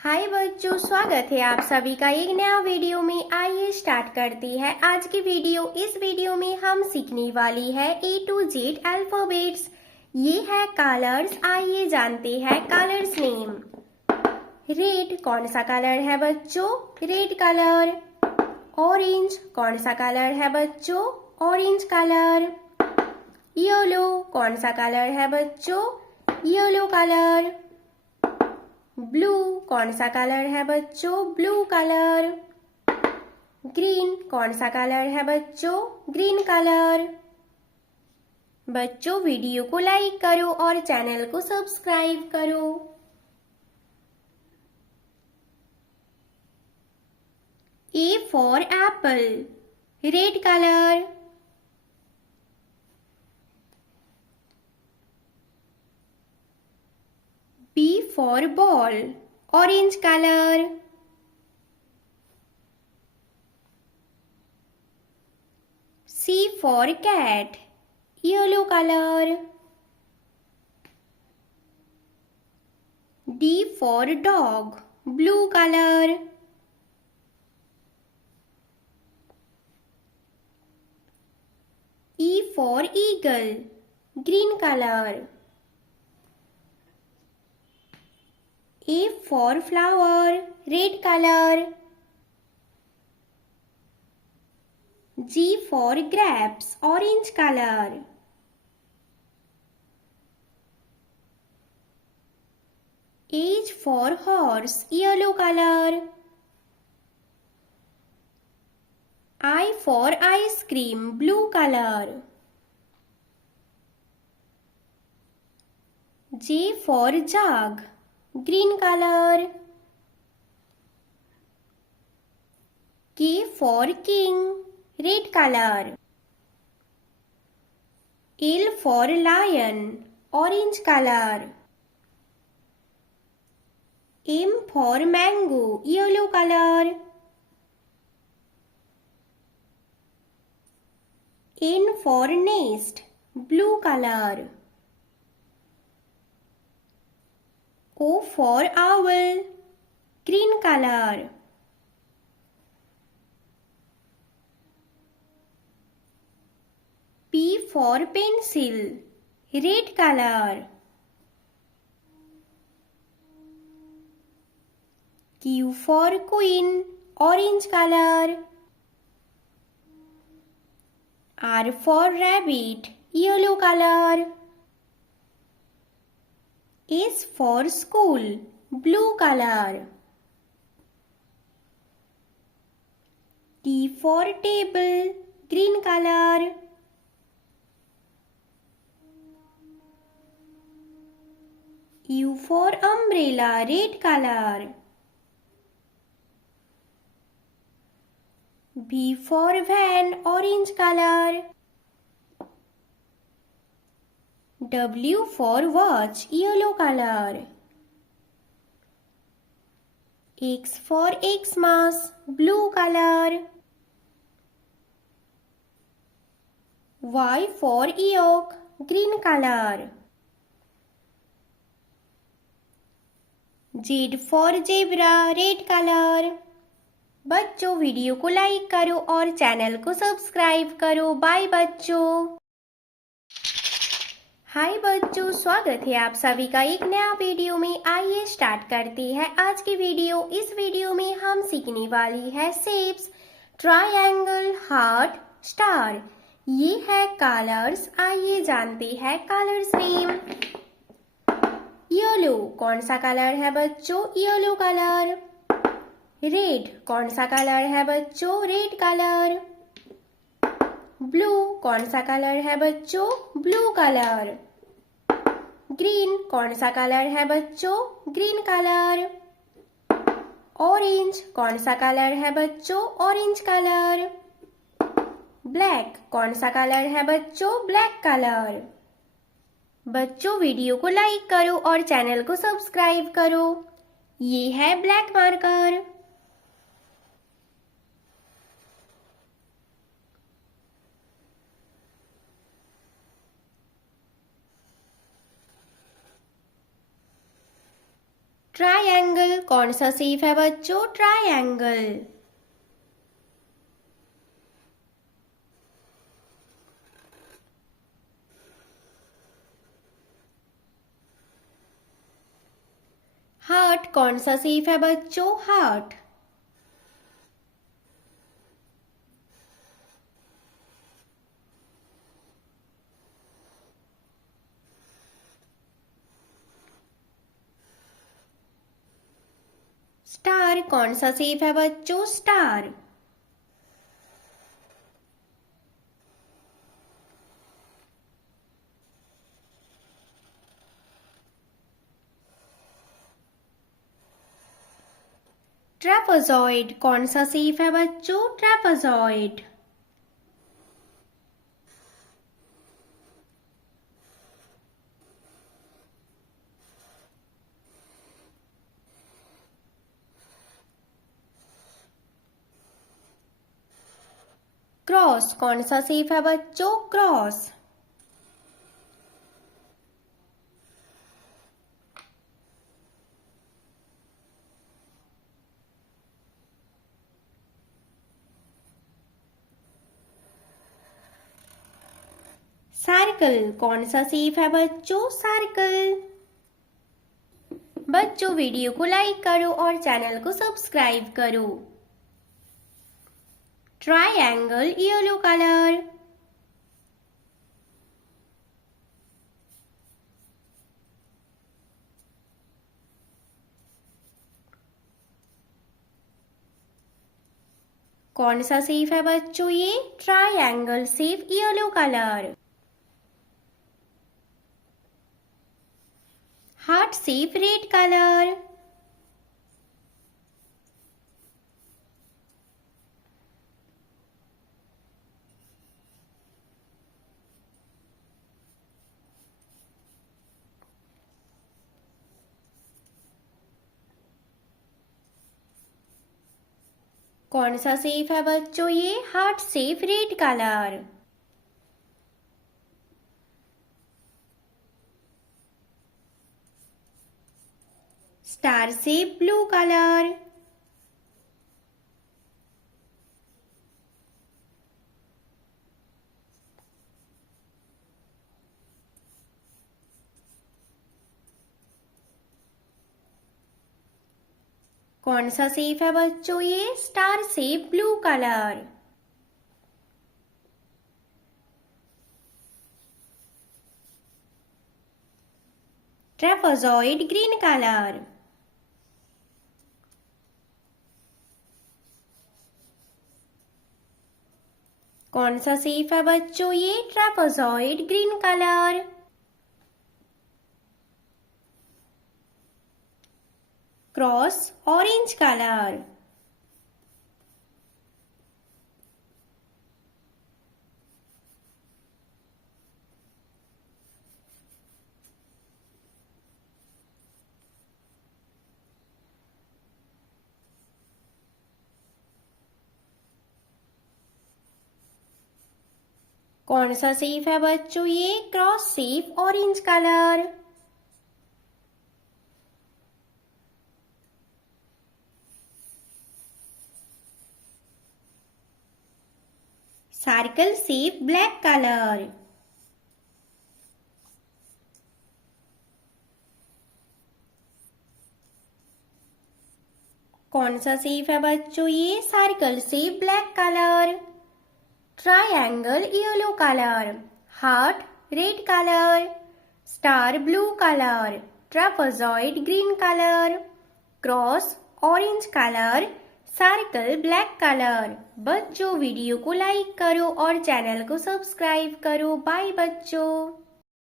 हाय बच्चों, स्वागत है आप सभी का एक नया वीडियो में। आइए स्टार्ट करते हैं आज की वीडियो। इस वीडियो में हम सीखने वाली है A to Z अल्फाबेट्स। ये है कलर्स। आइए जानते हैं कलर्स नेम। रेड कौन सा कलर है बच्चों? Red colour. ऑरेंज कौन सा कलर है बच्चों? Orange colour. येलो कौन सा कलर है बच्चों? Yellow colour. ब्लू कौन सा कलर है बच्चों? Blue colour. ग्रीन कौन सा कलर है बच्चों? Green colour. बच्चों वीडियो को लाइक करो और चैनल को सब्सक्राइब करो। A for apple, red colour. B for ball, orange colour. C for cat, yellow color. D for dog, blue color. E for eagle, green color. A for flower, red color. G for grapes, orange color. H for horse, yellow color. I for ice cream, blue color. J for jug, green color. K for king, red color. L for lion, orange color. M for mango, yellow color. N for nest, blue color. O for owl, green color. P for pencil, red color. Q for queen, orange color. R for rabbit, yellow color. S for school, blue color. T for table, green color. U for umbrella, red color. V for van, orange color. W for watch, yellow color. X for Xmas, blue color. Y for yoke, green color. Z for zebra, red color. बच्चों video को like करो और channel को subscribe करो। Bye बच्चों। हाय बच्चों, स्वागत है आप सभी का एक नया वीडियो में। आइए स्टार्ट करते हैं आज की वीडियो। इस वीडियो में हम सीखने वाली है शेप्स, ट्रायंगल, हार्ट, स्टार। ये है कलर्स। आइए जानते हैं कलर्स नेम। येलो कौन सा कलर है बच्चों? Yellow colour. रेड कौन सा कलर है बच्चों? Red colour. ब्लू कौन सा कलर है बच्चों? Blue colour. ग्रीन कौन सा कलर है बच्चों? Green colour. ऑरेंज कौन सा कलर है बच्चों? Orange colour. ब्लैक कौन सा कलर है बच्चों? Black colour. बच्चों वीडियो को लाइक करो और चैनल को सब्सक्राइब करो। ये है ब्लैक मार्कर। ट्रायंगल कौन सा शेप है बच्चों? ट्रायंगल। हार्ट कौन सा शेप है बच्चों? हार्ट। स्टार कौन सा शेप है बच्चों? स्टार। ट्रेपेजॉइड कौन सा शेप है बच्चों? ट्रेपेजॉइड। क्रॉस कौन सा शेप है बच्चों? क्रॉस। सर्कल कौन सा शेप है बच्चों? सर्कल। बच्चों वीडियो को लाइक करो और चैनल को सब्सक्राइब करो। Triangle yellow colour. कौन सा शेप है बच्चों? ये triangle shape yellow colour. Heart shape red colour. कौन सा शेप है बच्चों? ये heart shape red colour. Star shape blue colour. कौन सा शेप है बच्चों? ये star shape blue colour. Trapezoid green colour. कौन सा शेप है बच्चों? ये trapezoid green colour. Cross orange colour. कौन सा शेप है बच्चों? ये cross shape orange colour. Circle shape black colour. कौन सा शेप है बच्चों? ये circle shape black colour. Triangle yellow colour. Heart red colour. Star blue colour. Trapezoid green colour. Cross orange colour. Circle black colour. बच्चों video को like करो और channel को सब्सक्राइब करो। बाय बच्चों।